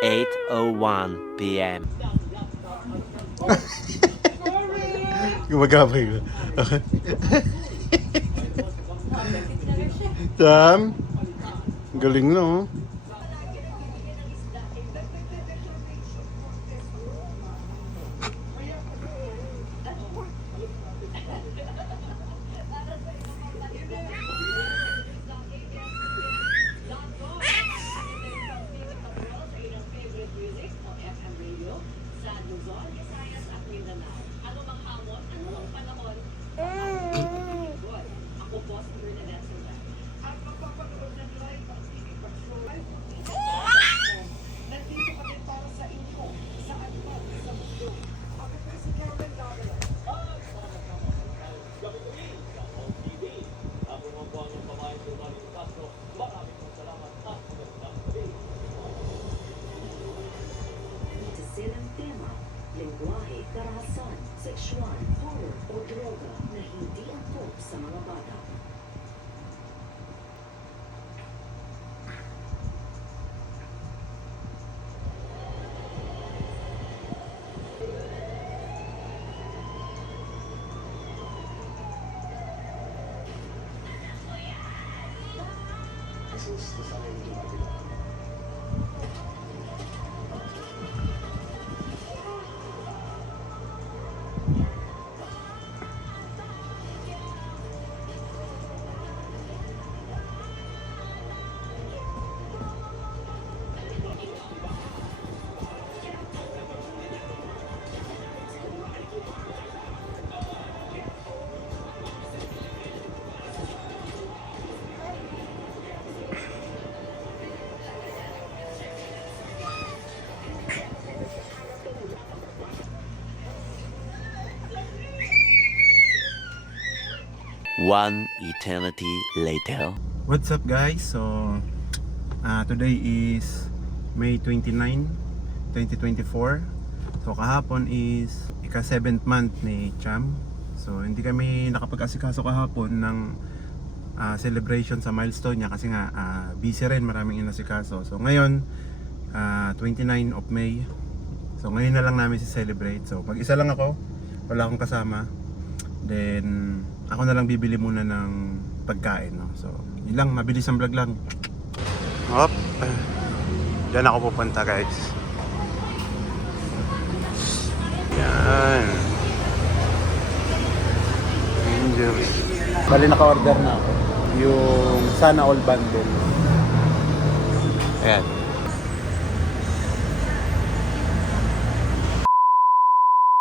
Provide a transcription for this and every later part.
8:01 p.m. Gumagabay ko. Tam, galing no. Silang tema, lengguwahe, karahasan, sexual, horror o droga na hindi angkop sa mga bata. One eternity later. What's up guys? So today is May 29, 2024. So kahapon is ika 7th month ni Cham. So hindi kami nakapag-asikaso kahapon ng celebration sa milestone niya kasi nga busy rin, maraming inasikaso. So ngayon 29 of May. So ngayon na lang namin si-celebrate. So mag-isa lang ako, wala akong kasama. Then ako na lang bibili muna ng pagkain, no? So yun lang, mabilis ang vlog lang. Hop, diyan ako pupunta guys. Yan. Angels. Bali naka-order na ako yung Sana All Bundle. Ayan.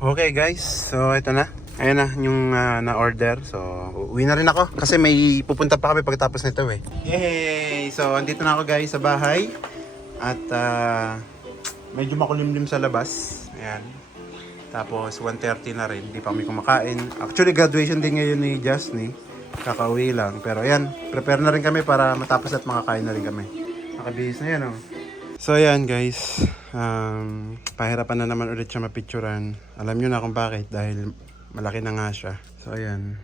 Okay guys, so ito na. Ayan na yung na-order. So uwi na rin ako kasi may pupunta pa kami pagkatapos nito eh. Yay! So andito na ako guys sa bahay. At medyo makulimlim sa labas. Ayan. Tapos 1:30 na rin, hindi pa kami kumakain. Actually graduation din ngayon ni Jasny. Kakauwi lang. Pero ayan, prepare na rin kami para matapos at makakain na rin kami. Nakabihis na yan oh. So ayan guys, pahirapan na naman ulit siya mapicturan. Alam nyo na kung bakit, dahil malaki na nga siya. So ayan,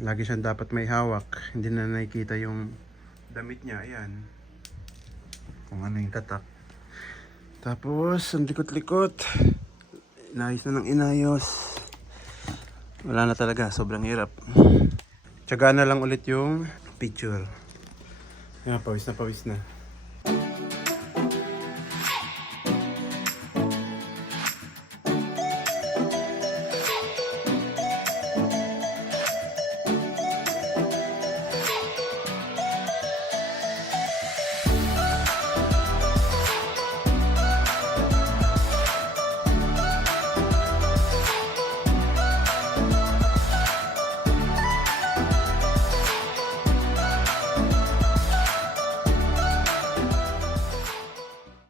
lagi siyang dapat may hawak. Hindi na nakikita yung damit niya. Ayan, kung ano yung tatak. Tapos ang likot-likot, inayos na ng inayos. Wala na talaga, sobrang hirap. Tiyagaan na lang ulit yung picture. Ayan, pawis na pawis na.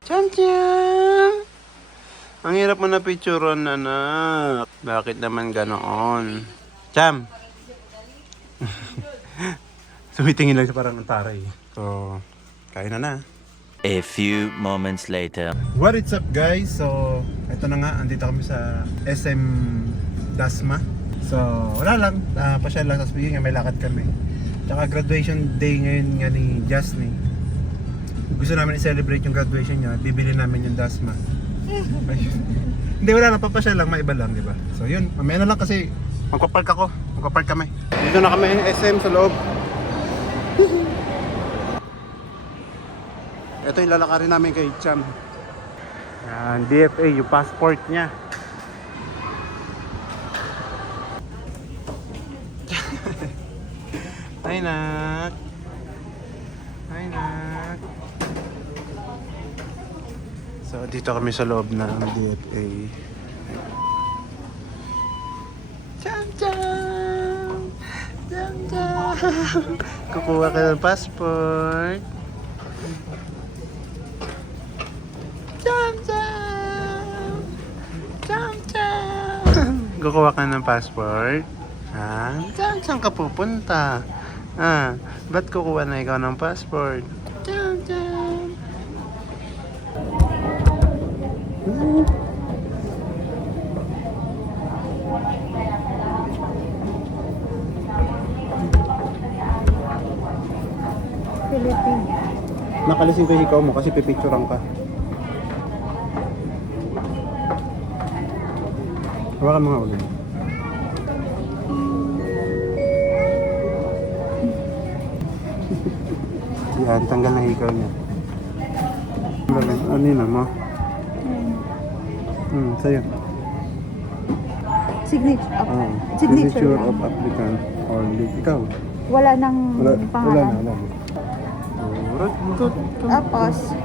Chan-chan! Ang hirap mo na picturean, anak. Bakit naman ganoon? Cham! Sumitingin lang sa parang antaray. So, kain na na. A few moments later. What is up guys? So, ito na nga. Andito kami sa SM Dasma. So, wala lang. Pasyal lang. Tapos bigyan nga may lakad kami. Tsaka graduation day ngayon nga ni Jasny. gusto namin i-celebrate yung graduation niya, bibili namin yung Dasma. Ayun. Hindi, wala lang, papasya lang, maiba lang, di ba? So yun, mamaya na lang kasi magpapark ako, magpapark kami. Dito na kami, SM sa loob. Ito yung lalakarin namin kay Cham. Yan, DFA, yung passport niya. Hi, Nak. Hi, Nak. So, dito kami sa loob ng DFA. Cham, cham! Cham, cham! Kukuha ka ng passport. Cham, cham! Cham, cham! Kukuha ka ng passport. Ha? Saan ka pupunta? Ba't kukuha na ikaw ng passport? Cham, cham! Philippines. Nakalisin ko yung ikaw mo kasi pipicturean ka. Hawakan mga ulo. Yan, tanggal na hikaw niya. Ano yun mo? Sa'yo. Signature. Signature of applicant or ikaw. Wala nang Wala pangalan. na. Tapos,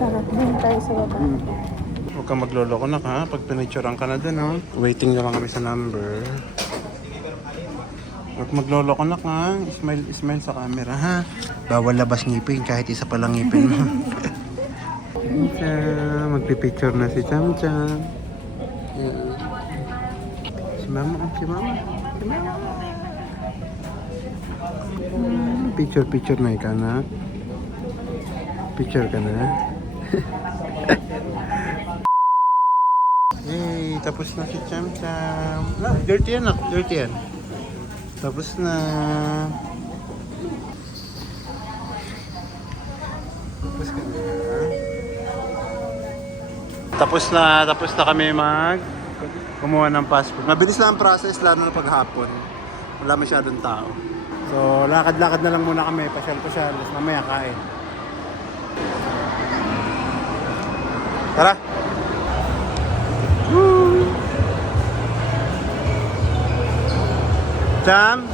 tara, din tayo sa baba. Huwag kang magloloko na ha. Pag pinicturean ka na dun, ha. Waiting na lang kami sa number. Huwag magloloko na ka. Smile sa camera, ha. Bawal labas ngipin kahit isa pa lang ngipin mo. Magpipicture na si Cham Cham. Yeah. Si Mama. Picture na ikaw na. Picture ka na. Yay! Tapos na si Cham Cham. Dirty yan. Tapos na. Tapos na kami kumuha ng passport. Mabilis lang ang process, lalo na paghapon. Wala masyadong tao. So, lakad-lakad na lang muna kami, pasyal-pasyal, tapos mamaya kain. Tara! Woo! Cham?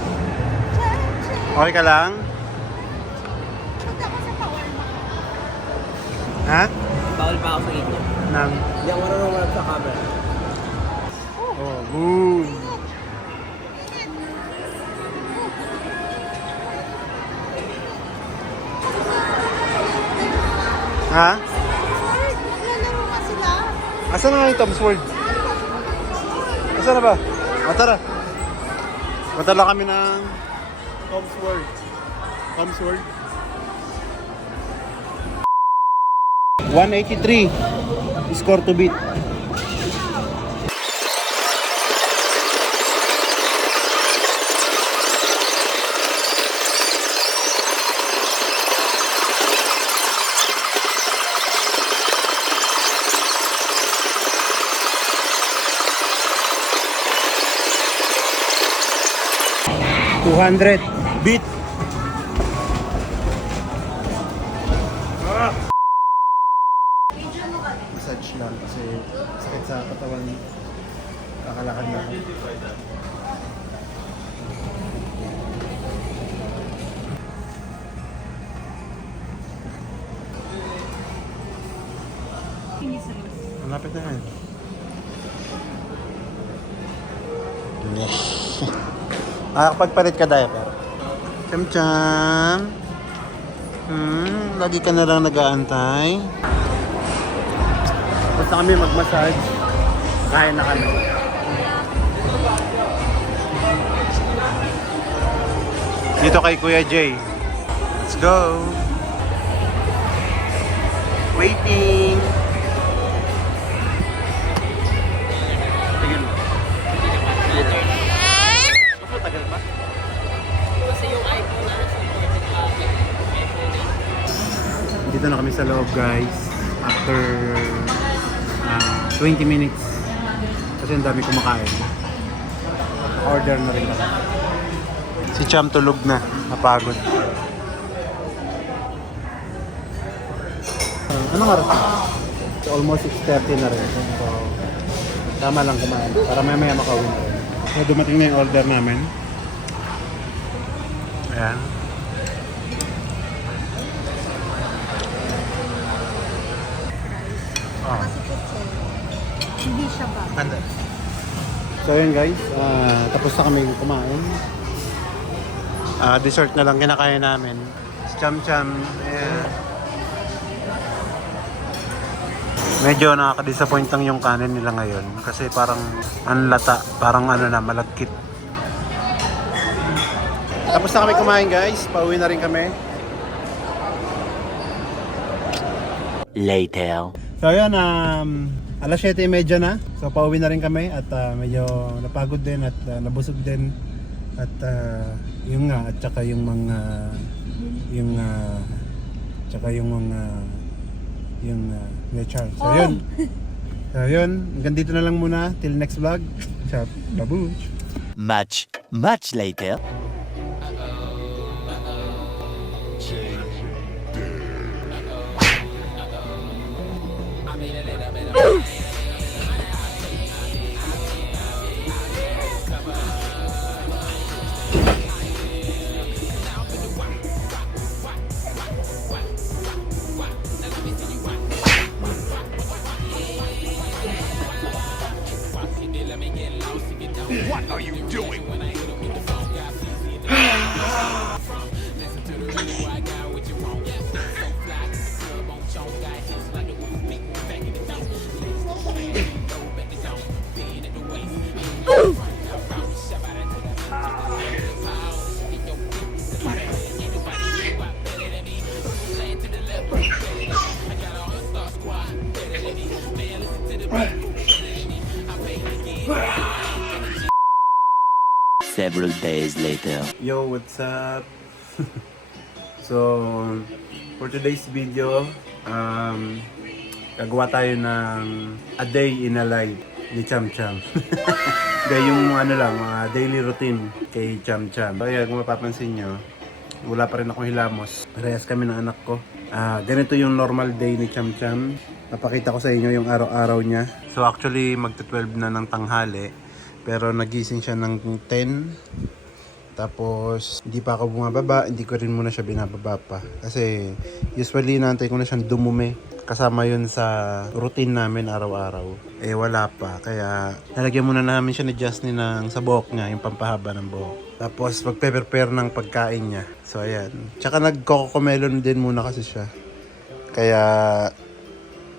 Okay ka lang? Ha? Bawal pa ako sa inyo. Nang? Hindi ako marunong marap sa camera. Oh, boom! Ha? Naglalaro nga sila. Asan na nga yung Tom's World? Asan na ba? Tara! Matala kami ng Tom's World. Tom's World. 183 score to beat. $200 beat. Massage lang kasi sakit sa katawan, kakalakad na ako. Malapit na yan. Nakakapagpalit ka diaper. Cham-cham. Lagi ka na lang nag-aantay. Basta kami mag-massage, kaya na kami. Dito kay Kuya Jay. Let's go! Waiting! Tingin mo. Mas matagal ba? Kasi yung iPhone na nasa 14 iPhone 8. Dito na kami sa loob guys. After 20 minutes. Kasi ang dami kumakain. Order na rin ako. Si Cham tulog na. Napagod. Anong oras na? So, almost 6:30 na rin. So, tama lang kumain. Para maya makauwi na rin. So, dumating na yung order namin. Ayan. Oh. Hindi siya ba? So yun guys, tapos na kami kumain. Dessert na lang kinakain namin. Cham-cham. Medyo nakaka-disappoint lang yung kanin nila ngayon. Kasi parang anlata, parang ano na, malagkit. Tapos na kami kumain guys, pauwi na rin kami. Later. So yun, alas 7:30 na. So pauwi na rin kami at medyo napagod din at nabusog din. At yung nga, at saka yung mga lechon. So yun. So yun, hanggang dito na lang muna. Till next vlog. Ciao. Babush. Much later. Several days later. Yo, what's up? So, for today's video, gagawa tayo ng a day in a life ni Cham Cham. Dahil yung ano lang, mga daily routine kay Cham Cham. So, ayan, kung mapapansin nyo, wala pa rin akong hilamos. Parehas kami ng anak ko. Ganito yung normal day ni Cham Cham. Napakita ko sa inyo yung araw-araw niya. So, actually, magta-12 na ng tanghali. Pero nagising siya ng 10. Tapos hindi pa ako bumababa, hindi ko rin muna siya binababa pa. Kasi usually naantay ko na siyang dumumi. Kasama yun sa routine namin araw-araw. Eh wala pa, kaya nalagyan muna namin siya ni Justin ng sa buhok niya, yung pampahaba ng buhok. Tapos magpe-prepare ng pagkain niya. So ayan. Tsaka nagkokomelon din muna kasi siya. Kaya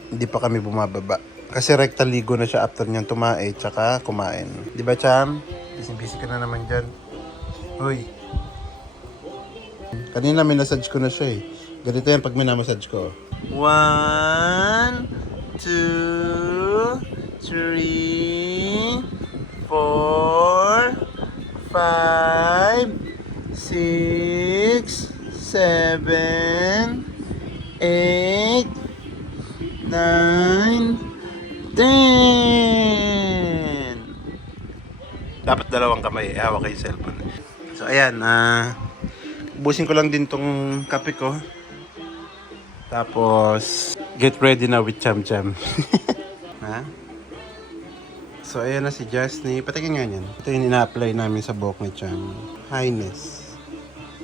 hindi pa kami bumababa. Kasi rekta ligo na siya after niyang tumae tsaka kumain. Di ba, Cham? Busy-busy ka na naman dyan. Uy. Kanina minasage ko na siya eh. Ganito yan pag minamassage ko. 1, 2, 3, 4, 5, 6, 7, 8, 9, 10. Dapat dalawang kamay, hawak kayo cellphone. So ayan, ubusin ko lang din tong kape ko. Tapos get ready na with Cham Cham. Ha? So ayan na si Jasny. Patikin nga yan. Ito yung ina-apply namin sa buhok ni Cham. Highness.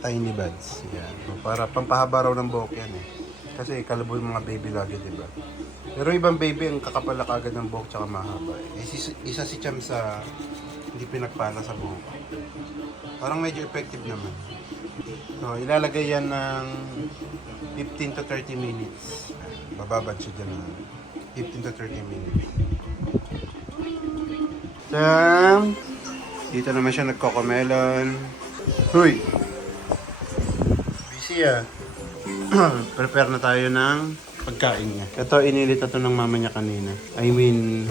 Tiny buds. Yan. So, para pampahaba raw ng buhok yan eh. Kasi kalabo yung mga baby lagi, diba? Pero ibang baby, ang kakapala kagad ng buhok tsaka mahaba. Eh, isa si Cham sa hindi pinagpala sa buhok. Parang medyo effective naman. So, ilalagay yan ng 15 to 30 minutes. Bababad siya dyan ng 15 to 30 minutes. Cham! Dito naman siya nagkokomelon. Huy! Busy ah. Prepare na tayo ng pagkain niya. Ito, inilit ito ng mama niya kanina. I mean,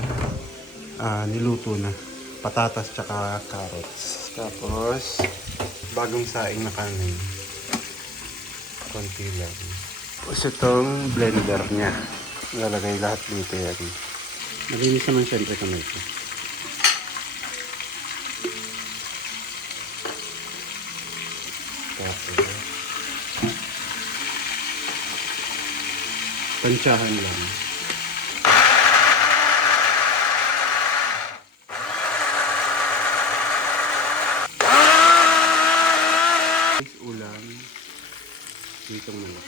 niluto na. Patatas tsaka carrots. Tapos, bagong saing na kanin. Konti lang. Tapos itong blender niya. Lalagay lahat dito yan. Malinis naman syempre kamay ko. Tapos tansyahan lang. Ulam ditong malak.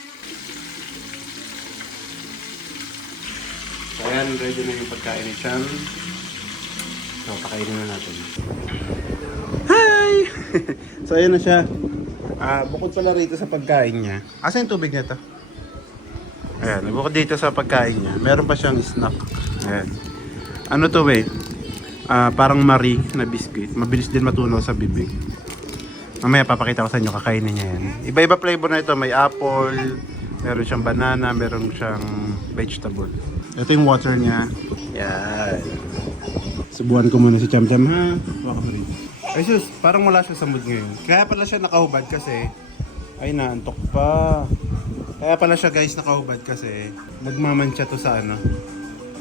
So ayan, ready na yung pagkain ni Cham. So pakainin na natin. Hi! So ayan na siya. Bukod pala rito sa pagkain niya. Asa yung tubig niya to? Ayan, bukod dito sa pagkain niya, meron pa siyang snack. Ayan. Ano to parang Marie na biscuit. Mabilis din matunaw sa bibig. Mamaya papakita ko sa inyo, kakainin niya yan. Iba-iba flavor na ito. May apple, meron siyang banana, meron siyang vegetable. Ito yung water niya. Yan. Subuhan ko muna si Cham Cham, ha? Baka mo rin. Ay sus, parang wala siya sa mood ngayon. Kaya pala siya nakahubad kasi, ay naantok pa. Kaya pala siya guys nakahubad kasi, nagmamantsa to sa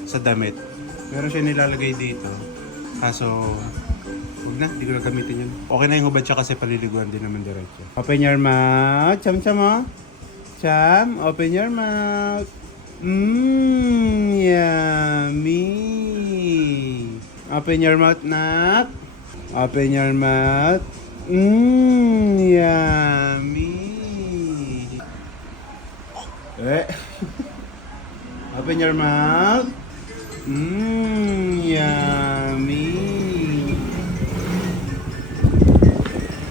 sa damit. Meron siya nilalagay dito. Kaso, huwag na, hindi ko na gamitin yun. Okay na yung hubad siya kasi paliliguan din naman diretso. Open your mouth. Cham Cham, oh. Cham, open your mouth. Yummy. Open your mouth, Nat. Open your mouth. Yummy. Open your mouth. Yummy.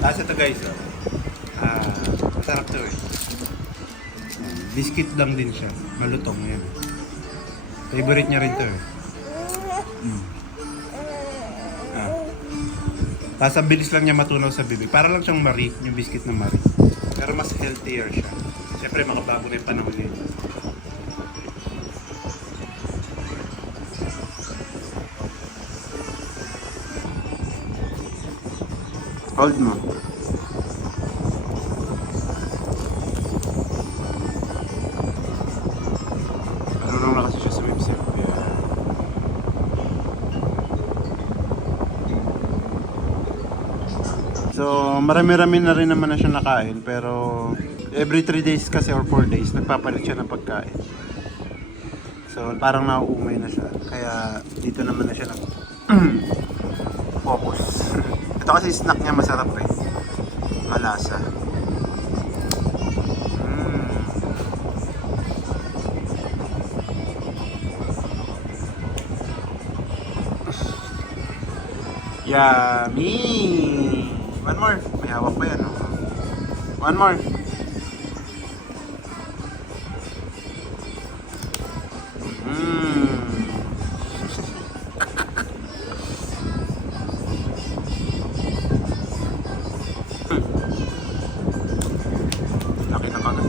Tapos ito guys, masarap to biscuit lang din siya. Malutong yan. Favorite niya rin to Tapos ang bilis lang niya matunaw sa bibig. Para lang siyang Marie, yung biscuit na Marie. Pero mas healthier siya. Siyempre makabago na yung panahon niya. Hold mo. Ano na kasi siya sa website. So, marami-rami na rin naman na siya nakain. Pero, every 3 days kasi or 4 days, nagpapalit siya ng pagkain. So, parang nauumay na siya. Kaya, dito naman na siya focus. Ito kasi snack niya masarap malasa. Yummy! One more. May hawak pa yan. One more. Laki na kagat.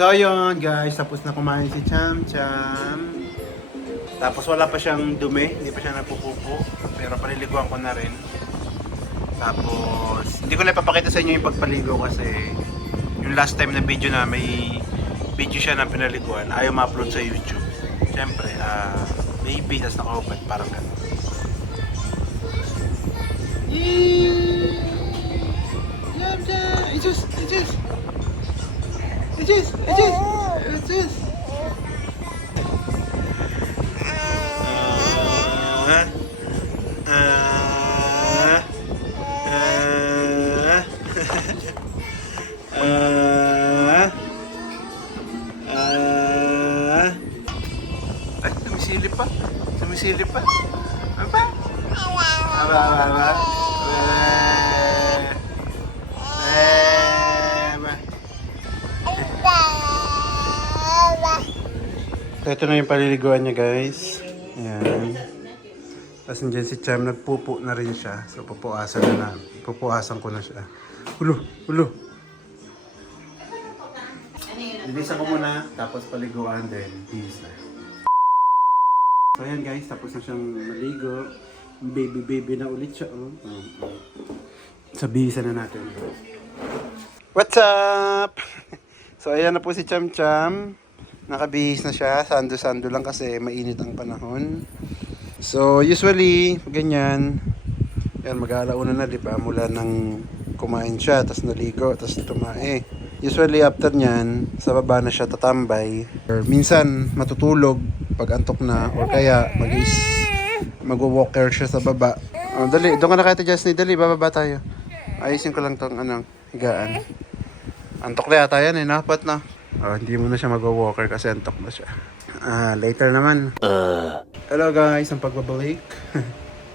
So yun guys, tapos na kumain si Cham Cham. Tapos wala pa siyang dumi, hindi pa siya napupupo. Pero paliliguan ko na rin. Tapos, hindi ko na ipapakita sa inyo yung pagpaligo kasi yung last time na video na may video siya na pinaliguan, ayaw ma-upload sa YouTube. Siyempre, baby, tas nakahubad, parang gano'n. Cham Cham! It's just! Ay, sumisilip pa. Ano pa? Ito na yung paliliguan niya guys. Ayan. Tapos nandiyan si Cham, nagpupo na rin siya. So pupuasan ko na siya. Ulo. Lilisan ko muna, tapos paliguan din. Peace na. So ayan guys, tapos na siyang maligo. Baby na ulit siya, oh. Sabihisan na natin. What's up? So, ayan na po si Cham Cham. Nakabihis na siya. Sando-sando lang kasi mainit ang panahon. So, usually, ganyan. Yan, mag-aalauna na, di ba? Mula nang kumain siya, tapos naligo, tapos tumae. Usually, after nyan, sa baba na siya tatambay. Or minsan, matutulog pag antok na. Or kaya, mag-walker siya sa baba. Oh, dali, doon ka na kaya Jasny. Dali, bababa tayo. Ayusin ko lang tong higaan. Antok na yata yan, napat na. Oh, hindi mo na siya mag-walker kasi antok na siya. Later naman. Hello guys, ang pagbabalik.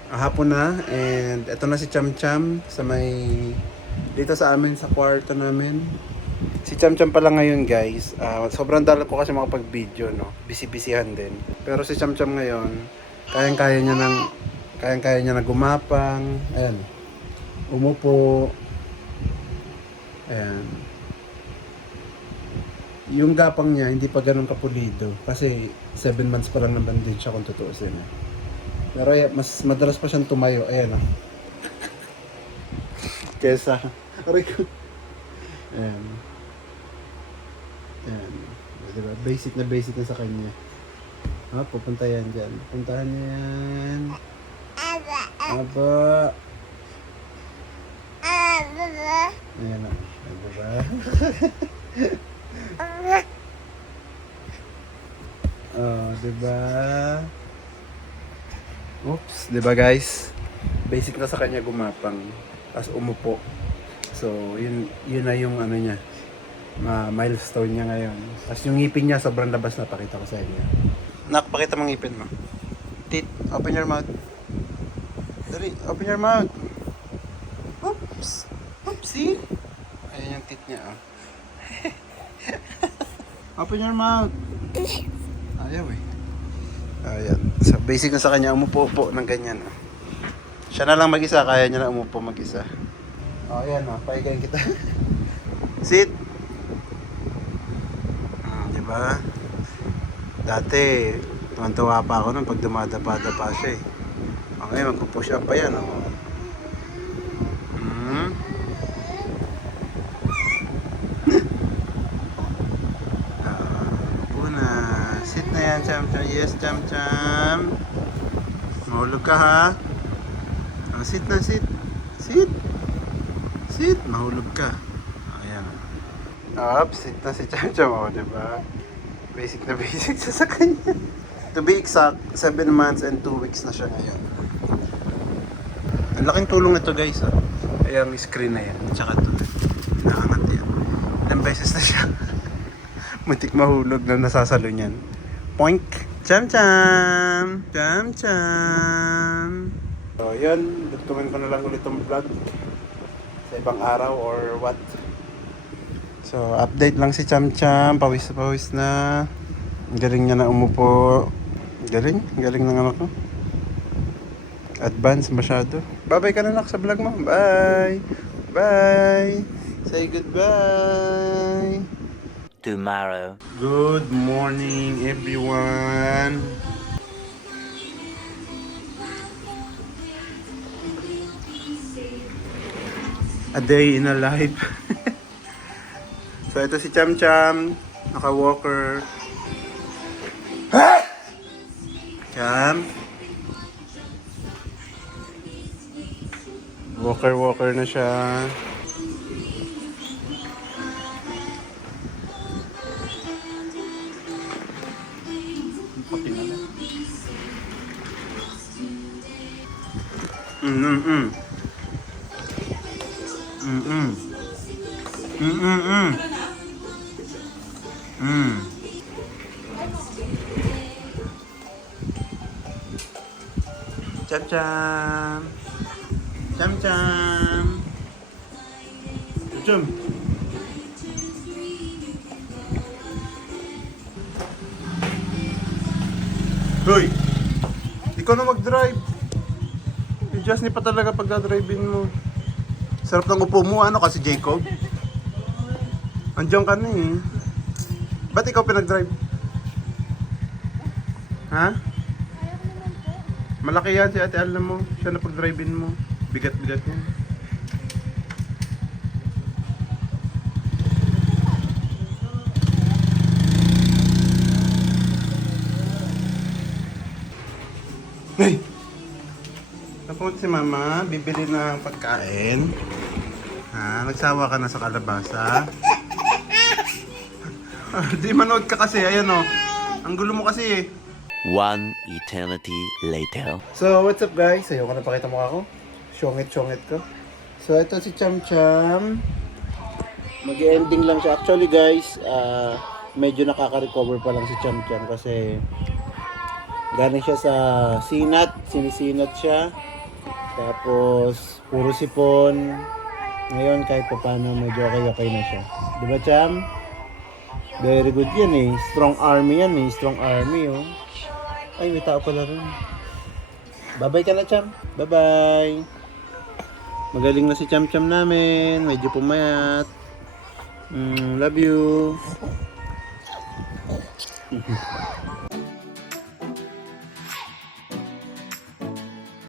Hapon na, and eto na si Cham Cham sa dito sa amin, sa kwarto namin. Si Cham Cham pala ngayon guys, sobrang dala ko kasi makapag-video, no? Busy-busyhan din. Pero si Cham Cham ngayon, kayang-kaya niya na gumapang. Ayan. Umupo. Ayan. Yung gapang niya, hindi pa ganun kapulido. Kasi 7 months pa lang naman din siya kung tutuusin. Pero mas madalas pa siyang tumayo. Ayan o. Kesa. Aray ko. Ayan. Ayan. Diba? Basic na sa kanya. Pupunta yan dyan. Puntahan niya yan. Aba. Ayan o. Diba? Oh, diba? Oops, diba guys? Basic na sa kanya gumapang. Tapos umupo. So, yun na yung niya. Milestone niya ngayon. Tapos yung ngipin niya sobrang labas na, pakita ko sa inyo. Nakapakita mong ngipin mo. Tit, open your mouth. Dali, open your mouth. Oops. Oopsie. Ayan yung tit niya, oh. Open your mouth. Ayaw eh. Ayan. So basic na sa kanya, umupo-upo ng ganyan. Oh. Siya na lang mag-isa, kaya niya na umupo mag-isa. Oh, ayan oh, paigayin kita. Sit. Diba? Dati, tuwan-tuwa pa ako nung pag dumadapa-dapa siya eh. O ngayon, magpupush up pa yan. Oh. Cham Cham, yes Cham Cham. Mahulog ka ha. Sit na, sit. Sit, mahulog ka. Ayan. Sit na si Cham Cham, diba? Basic siya sa kanya. To be exact, 7 months and 2 weeks na siya ngayon. Ang laking tulong nito guys, ha. Ayan, may screen na yan. Tsaka ito. Nakakangat yan. Ilang beses na siya. Muntik mahulog na nasasalo niyan. Poink! Cham Cham! Cham Cham! So, yun. Dugtungan ko na lang ulit itong vlog sa ibang araw or what. So, update lang si Cham Cham. Pawis na. Galing niya na umupo. Galing ng anak ko. Advance masyado. Bye-bye ka na nak sa vlog mo. Bye! Bye! Say goodbye! Tomorrow. Good morning, everyone. A day in a life. So ito si Cham Cham, naka-walker. Cham. Walker na siya. Cham Cham. Cham Cham. Cham. Hoy! Ikaw na mag-drive. Si Jasny pa talaga pagdadrivein mo. Sarap ng upo mo, ano kasi Jacob? Andiyan ka na eh. Ba't ikaw pinag-drive? Ha? Malaki yan si Ate Alna mo. Siya na pag-drive-in mo. Bigat-bigat yan. Hey! Napunta si Mama, bibili ng pagkain. Ha, nagsawa ka na sa kalabasa. Di manood ka kasi, ayan o. Ang gulo mo kasi eh. One eternity later. So, what's up guys? Ayaw ko na pakita mo ako. Syongit-syongit ko. So, ito si Cham Cham. Mag-ending lang siya. Actually guys, medyo nakaka-recover pa lang si Cham Cham kasi galing siya sa sinat. Sinisinat siya. Tapos, puro sipon. Ngayon, kahit pa paano, medyo okay na siya. Diba Cham? Very good yan eh. Strong army yan eh. Strong army oh. Ay, may tao pala rin. Bye-bye ka na, Cham. Bye-bye. Magaling na si Cham Cham namin. Medyo pumayat. Love you.